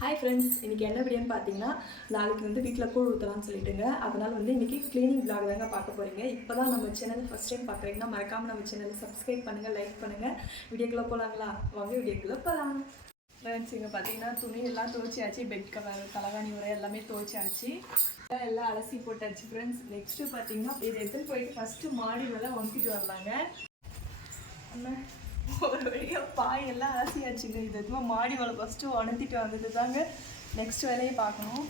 Hi friends, இன்றைக்கி என்ன வீடியோன்னு பார்த்தீங்கன்னா, நாளைக்கு வந்து வீட்டில் கூழ் ஊற்றலாம்னு சொல்லிட்டுங்க. அதனால் வந்து இன்றைக்கி க்ளீனிங் விளாக் தாங்க பார்க்க போகிறீங்க. இப்போ தான் நம்ம சேனல் ஃபஸ்ட் டைம் பார்க்குறீங்கன்னா மறக்காமல் நம்ம சேனலை சப்ஸ்கிரைப் பண்ணுங்கள், லைக் பண்ணுங்கள். வீடியோக்குள்ளே போகலாங்களா? வாங்க வீடியோக்குள்ளே போகலாம். ஃப்ரெண்ட்ஸ், இங்கே பார்த்தீங்கன்னா துணி எல்லாம் துவைச்சாச்சு. பெட் கவர், தலைவாணி உரை எல்லாமே துவைச்சாச்சு. எல்லாம் அலசி போட்டாச்சு ஃப்ரெண்ட்ஸ். நெக்ஸ்ட்டு பார்த்தீங்கன்னா இதை எடுத்துன்னு போயிட்டு ஃபஸ்ட்டு மாடி மேலே ஒங்கிட்டு வரலாங்க. ஒரு வழியாக பாய் எல்லாம் அலசியாச்சுங்க. இது எதுவும் மாடி மேலே ஃபஸ்ட்டு உணர்த்திட்டு வந்தது தாங்க நெக்ஸ்ட் வேலையை பார்க்கணும்.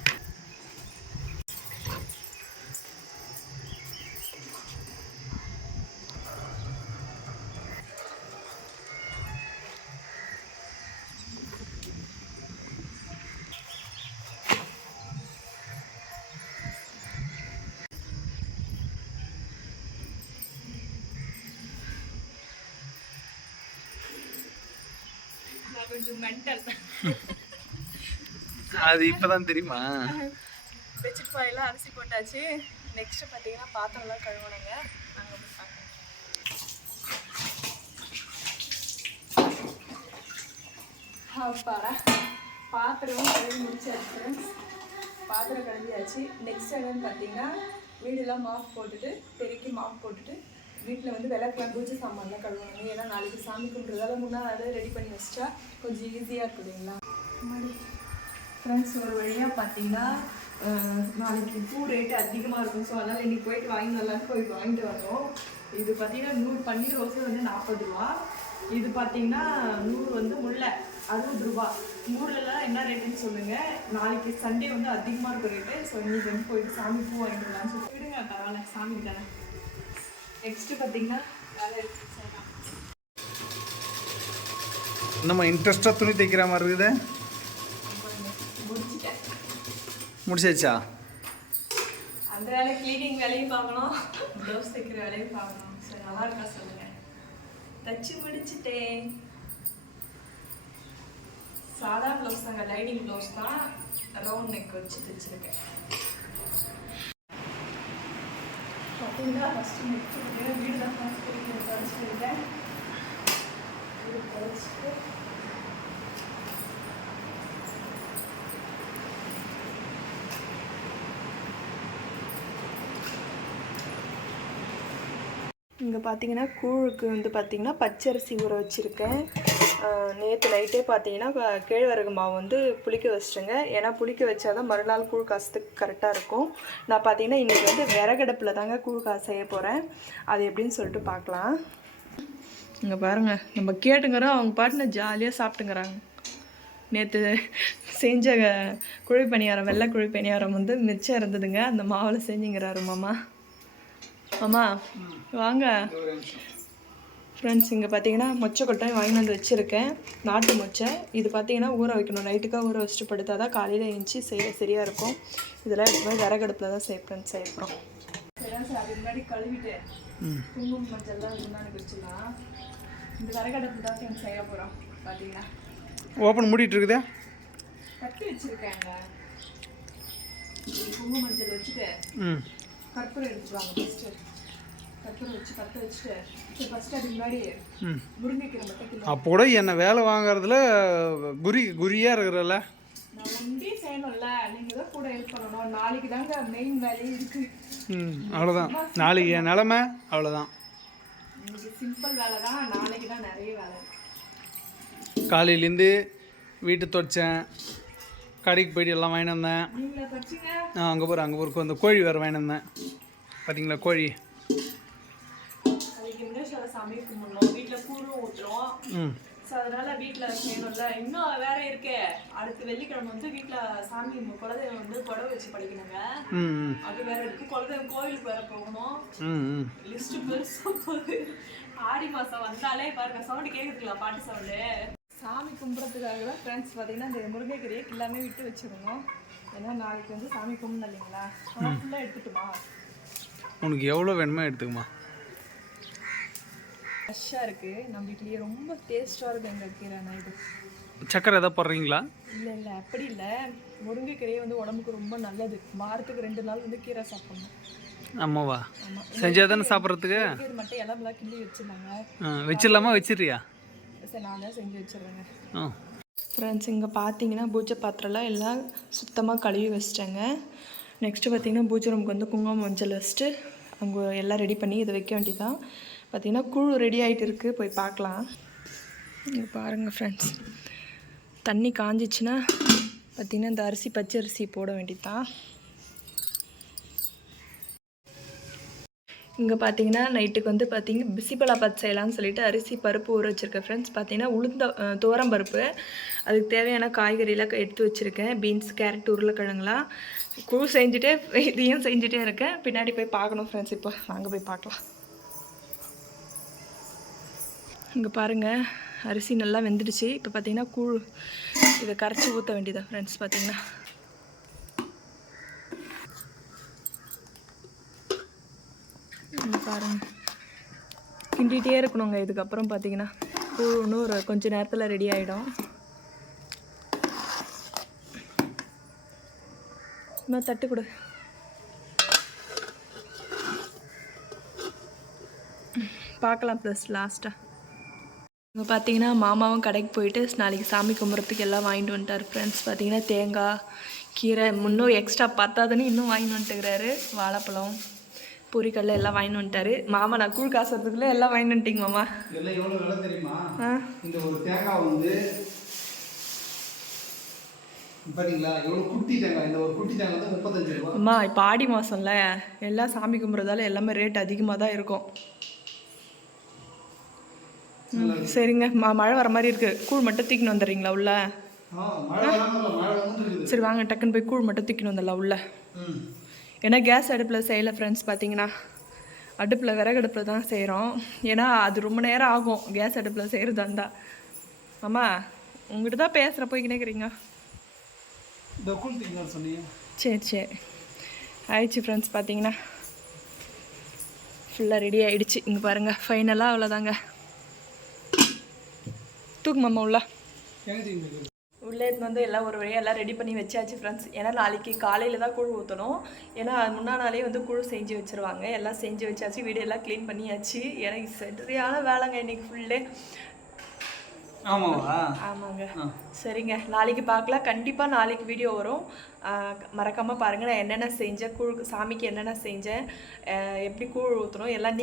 கொஞ்சம் மென்டல் அது இப்பதான் தெரியுமா. பெட்ஷீட் பாயெல்லாம் அரிசி போட்டாச்சு. நெக்ஸ்ட் பார்த்தீங்கன்னா பாத்திரம்லாம் கழுவணுங்க. அங்கே போய் பார்க்கணும். பாத்திரம் கழுவி முடிச்சாச்சு ஃப்ரெண்ட்ஸ். பாத்திரம் கழுவியாச்சு. நெக்ஸ்ட் என்னன்னு பார்த்தீங்கன்னா வீடெல்லாம் மாஃப் போட்டுட்டு, பெருக்கி மாஃப் போட்டுட்டு வீட்டில் வந்து விளக்கெலாம் பூஜை சாமான்லாம் கழுவணும். ஏன்னா நாளைக்கு சாமி கும்பிட்றதால முன்னாடி ரெடி பண்ணி வச்சிட்டா கொஞ்சம் ஈஸியாக இருக்குதுங்களா. ஃப்ரெண்ட்ஸ், ஒரு வழியாக பார்த்தீங்கன்னா நாளைக்கு பூ ரேட்டு அதிகமாக இருக்கும். ஸோ அதனால் இன்றைக்கி போயிட்டு வாங்கிட்டு போய் வாங்கிட்டு வரோம். இது பார்த்தீங்கன்னா 100 பன்னீர் ரோஸு வந்து 40 ரூபா. இது பார்த்தீங்கன்னா 100 வந்து முல்லை 60 ரூபா. ஊர்லலாம் என்ன ரேட்டுன்னு சொல்லுங்கள். நாளைக்கு சண்டே வந்து அதிகமாக இருக்கும் ரேட்டு. ஸோ இன்றைக்கி வந்து போயிட்டு சாமி பூ வாங்கிட்டு வரலாம்னு சொல்லி விடுங்க. பரவாயில்ல, சாமி தானே. நெக்ஸ்ட் பார்த்தீங்கன்னா வேலை நம்ம இன்ட்ரெஸ்டாக துணி தைக்கிற மாதிரி இருக்குது. முடிச்சாச்சா? அந்த வேலை க்ளீனிங் வேலையும் பார்க்கணும், ப்ளவுஸ் தைக்கிற வேலையும் பார்க்கணும். சரி, நல்லா இருக்கா சொல்லுங்கள். தச்சு முடிச்சுட்டேன். சாதா ப்ளவுஸ் தாங்க, லைனிங் ப்ளவுஸ் தான். ரவுண்ட் நெக் வச்சு தைச்சிருக்கேன். பார்த்தீங்கன்னா ஃபஸ்ட்டு நெக்ஸ்ட்டு வீடு தான் ஃபஸ்ட் படிச்சுருக்கேன். வீடு படிச்சுட்டு இங்கே பார்த்தீங்கன்னா கூழுக்கு வந்து பார்த்திங்கன்னா பச்சரிசி ஊற வச்சுருக்கேன். நேற்று நைட்டே பார்த்தீங்கன்னா கேழ்வரகு மாவு வந்து புளிக்க வச்சிட்டேங்க. ஏன்னா புளிக்க வச்சா தான் மறுநாள் கூழ் காசத்துக்கு கரெக்டாக இருக்கும். நான் பார்த்தீங்கன்னா இன்றைக்கி வந்து விறகடுப்பில் தாங்க கூழ் காசு செய்ய போகிறேன். அது எப்படின்னு சொல்லிட்டு பார்க்கலாம். இங்கே பாருங்கள், நம்ம கேட்டுங்கிறோம், அவங்க பாட்டுன்னு ஜாலியாக சாப்பிட்டுங்கிறாங்க. நேற்று செஞ்ச குழி பணியாரம், வெள்ளை குழி பணியாரம் வந்து மிச்சம் இருந்ததுங்க. அந்த மாவில் செஞ்சுங்கிறாரு மாமா. மாமா வாங்க ஃப்ரெண்ட்ஸ். இங்கே பார்த்தீங்கன்னா மொச்சை கொட்டை வாங்கி வந்து வச்சுருக்கேன், நாட்டு மொச்சை. இது பார்த்தீங்கன்னா ஊற வைக்கணும். நைட்டுக்காக ஊற வச்சுட்டு படுத்தா தான் காலையில் எழுந்துச்சி சரியாக இருக்கும். இதெல்லாம் எடுத்து போய் விறகடுப்பில் தான் செய்யப்போகிறோம். சார், அது முன்னாடி கழுவிட்டு குங்குமம் மஞ்சள்லாம் முன்னாடி வச்சுலாம் இந்த விறகடுப்பு தான் ஃப்ரெண்ட்ஸ் செய்ய போகிறோம். பார்த்தீங்கன்னா ஓப்பன் மூடிட்டு இருக்குதா? கட்டி வச்சுருக்கேங்க. குங்குமம் மஞ்சள் வச்சுட்டு கற்பூரம் எடுத்துவாங்க. ஃபஸ்ட்டு கற்பூரம் வச்சு பற்ற வச்சுட்டு ஃபஸ்ட்டு அதுக்கு முன்னாடி முருங்கைக்கீரை மட்டும். அப்போ கூட என்ன வேலை வாங்குறதுல குறியாக இருக்கிறல்ல. நான் ஒன்றே செய்யணும்ல, நீங்கள் தான் கூட ஹெல்ப் பண்ணணும். நாளைக்கு தாங்க மெயின் வேலையே இருக்குது. அவ்வளோதான், நாளைக்கு என் நிலமை அவ்வளோதான். இன்னைக்கு சிம்பிள் வேலை தான், நாளைக்கு தான் நிறைய வேலை. காலையிலேருந்து வீட்டு துவைச்சேன், கடைக்கு போய்ட்டு எல்லாம் வாங்கிட்டு வந்தேன். அங்கே போகிற அந்த கோழி வேறு வாங்கிட்டு வந்தேன். பார்த்தீங்களா கோழி? சாமி கும்பிடணும், வீட்டில் கூழும் ஊற்றுறோம். ஸோ அதனால வீட்டில் செய்யணும்ல. இன்னும் வேற இருக்கு. அடுத்த வெள்ளிக்கிழமை வந்து வீட்டில் சாமி குலதெய்வம் வந்து புடவை வச்சு படிக்கணுங்க. அது வேற இருக்கு. குலதெய்வம் கோயிலுக்கு வேற போகணும். லிஸ்ட் பெருசாக போகுது. ஆடி மாதம் வந்தாலே பாருங்க, சவுண்டு கேட்குதுங்களா? பாட்டு சவுண்டு. சாமி கும்பிட்றதுக்காக தான் ஃப்ரெண்ட்ஸ் பார்த்தீங்கன்னா இந்த முருங்கைக்கீரையை எல்லாமே விட்டு வச்சுருந்தோம். ஏன்னா நாளைக்கு வந்து சாமி கும்பிடணும் இல்லைங்களா? ஃபுல்லாக எடுத்துட்டுமா? உனக்கு எவ்வளோ வேணுமோ எடுத்துக்குமா. ஃப்ரெஷ்ஷாக இருக்குது. நம்ம வீட்லேயே ரொம்ப டேஸ்ட்டாக இருக்குது எங்கள் கீரைனா. இது சக்கரை எதாவது போடுறீங்களா? இல்லை அப்படி இல்லை. முருங்கைக்கீரையை வந்து உடம்புக்கு ரொம்ப நல்லது. வாரத்துக்கு 2 நாள் வந்து கீரை சாப்பிடணும். ஆமாவா? செஞ்சால் தானே சாப்பிட்றதுக்கு. இது மட்டும் எல்லாம் கிள்ளி வச்சுருந்தாங்க. வச்சிடலாமா? வச்சிடுறியா? சரி, நான் தான் செஞ்சு வச்சிடுறேங்க. ஃப்ரெண்ட்ஸ் இங்கே பார்த்தீங்கன்னா பூஜை பாத்திரம்லாம் எல்லாம் சுத்தமாக கழுவி வச்சிட்டேங்க. நெக்ஸ்ட்டு பார்த்தீங்கன்னா பூஜை ரூமுக்கு வந்து குங்குமம் மஞ்சள் வச்சுட்டு அங்கே எல்லாம் ரெடி பண்ணி இதை வைக்க வேண்டியதான். பார்த்தீங்கன்னா கூழ் ரெடி ஆகிட்டு இருக்குது, போய் பார்க்கலாம். இங்கே பாருங்கள் ஃப்ரெண்ட்ஸ், தண்ணி காஞ்சிச்சுன்னா பார்த்தீங்கன்னா இந்த அரிசி பச்சை அரிசி போட வேண்டியதான். இங்கே பார்த்தீங்கன்னா நைட்டுக்கு வந்து பார்த்தீங்கன்னா பிசிபலாபாத் செய்யலாம்னு சொல்லிட்டு அரிசி பருப்பு ஊற வச்சுருக்கேன் ஃப்ரெண்ட்ஸ். பார்த்தீங்கன்னா துவரம் பருப்பு, அதுக்கு தேவையான காய்கறியெல்லாம் எடுத்து வச்சுருக்கேன். பீன்ஸ், கேரட், உருளைக்கிழங்குலாம் கூழ் செஞ்சுட்டே இதையும் செஞ்சுட்டே இருக்கேன். பின்னாடி போய் பார்க்கணும் ஃப்ரெண்ட்ஸ். இப்போ நாங்கள் போய் பார்க்கலாம். இங்கே பாருங்கள் அரிசி நல்லா வெந்துடுச்சு. இப்போ பார்த்தீங்கன்னா கூழ் இதை கரைச்சி ஊற்ற வேண்டியதான் ஃப்ரெண்ட்ஸ். பார்த்தீங்கன்னா பாருங்கள் கிண்டிகிட்டே இருக்கணுங்க. இதுக்கப்புறம் பார்த்தீங்கன்னா கூழ் இன்னும் ஒரு கொஞ்சம் நேரத்தில் ரெடி ஆகிடும். இன்னும் தட்டு கொடு. பார்க்கலாம் ப்ளஸ் லாஸ்ட்டாக. இங்கே பார்த்தீங்கன்னா மாமாவும் கடைக்கு போயிட்டு நாளைக்கு சாமி கும்பிட்றதுக்கு எல்லாம் வாங்கிட்டு வந்துட்டார் ஃப்ரெண்ட்ஸ். பார்த்தீங்கன்னா தேங்காய், கீரை, இன்னும் எக்ஸ்ட்ரா பத்தாதுன்னு இன்னும் வாங்கிட்டு வந்துட்டுக்கிறாரு. வாழைப்பழம், பொரிக்கல்ல எல்லாம் வாங்கிட்டு வந்துட்டாரு மாமா. நான் கூழ் காசுறதுக்குள்ளே எல்லாம் வாங்கிட்டு வந்துட்டீங்க மாமா. எல்லாம் எவ்வளோ விலை தெரியுமா? இந்த ஒரு தேங்காய் வந்து பார்த்தீங்களா எவ்வளோ குட்டி தேங்காய். இந்த ஒரு குட்டி தேங்காய் வந்து 35 ரூபா. அம்மா இப்போ ஆடி மாதம்ல எல்லாம் சாமி கும்பிட்றதால எல்லாமே ரேட் அதிகமாக தான் இருக்கும். சரிங்க மழை வர மாதிரி இருக்குது. கூழ் மட்டும் தூக்கின்னு வந்துடுறீங்களா உள்ள? சரி வாங்க டக்குன்னு போய் கூழ் மட்டும் தூக்கின்னு வந்துடலாம் உள்ள. ஏன்னா கேஸ் அடுப்பில் செய்யலை ஃப்ரெண்ட்ஸ். பார்த்தீங்கன்னா அடுப்பில் விறகு அடுப்பில் தான் செய்கிறோம். ஏன்னா அது ரொம்ப நேரம் ஆகும் கேஸ் அடுப்பில் செய்கிறதா இருந்தால். ஆமா உங்கள்கிட்ட தான் பேசுகிற போய்க்கினே இருக்கிறீங்க. சரி சரி ஆயிடுச்சு ஃப்ரெண்ட்ஸ். பார்த்தீங்கன்னா ஃபுல்லாக ரெடி ஆகிடுச்சு. இங்கே பாருங்கள் ஃபைனலாக அவ்வளோதாங்க. தூக்கு மாமா உள்ள உள்ளே வந்து எல்லாம் ஒரு வழியாக எல்லாம் ரெடி பண்ணி வச்சாச்சு ஃப்ரெண்ட்ஸ். ஏன்னா நாளைக்கு காலையில் தான் கூழ் ஊற்றணும். ஏன்னா முன்னா நாளே வந்து கூழ் செஞ்சு வச்சுருவாங்க. எல்லாம் செஞ்சு வச்சாச்சு, வீடு எல்லாம் க்ளீன் பண்ணியாச்சு. எனக்கு சரியான வேலைங்க இன்றைக்கி ஃபுல்டே. ஆமாங்க. சரிங்க நாளைக்கு பார்க்கலாம். கண்டிப்பாக நாளைக்கு வீடியோ வரும், மறக்காமல் பாருங்கள். நான் என்னென்ன செஞ்சேன், கூழ் சாமிக்கு என்னென்ன செஞ்சேன், எப்படி கூழ் ஊற்றணும் எல்லாம்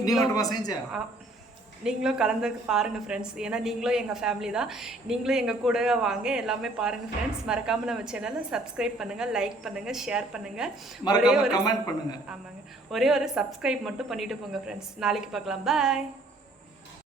நீங்களும் கலந்து பாருங்கள் ஃப்ரெண்ட்ஸ். ஏன்னா நீங்களும் எங்கள் ஃபேமிலி தான், நீங்களும் எங்கள் கூட வாங்க, எல்லாமே பாருங்கள் ஃப்ரெண்ட்ஸ். மறக்காமல் நம்ம சேனலை சப்ஸ்கிரைப் பண்ணுங்கள், லைக் பண்ணுங்கள், ஷேர் பண்ணுங்கள், ஒரே ஒரு கமெண்ட் பண்ணுங்கள். ஆமாங்க ஒரே ஒரு சப்ஸ்கிரைப் மட்டும் பண்ணிவிட்டு போங்க ஃப்ரெண்ட்ஸ். நாளைக்கு பார்க்கலாம். பாய்.